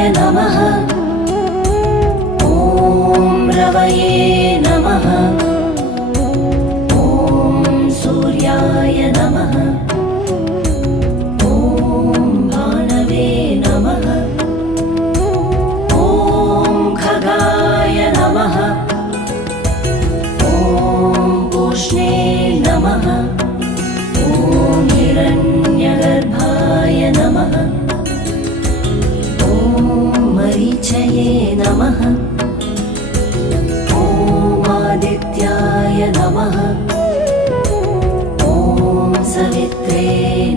नमः। ॐ रवये नमः। ॐ सूर्याय नमः। ॐ भानवे नमः। ॐ खगाय नमः। ॐ पूष्णे नमः। ॐ हिरण्यगर्भाय नमः। ॐ मरीचये नमः। ॐ आदित्याय नमः। ॐ सवित्रे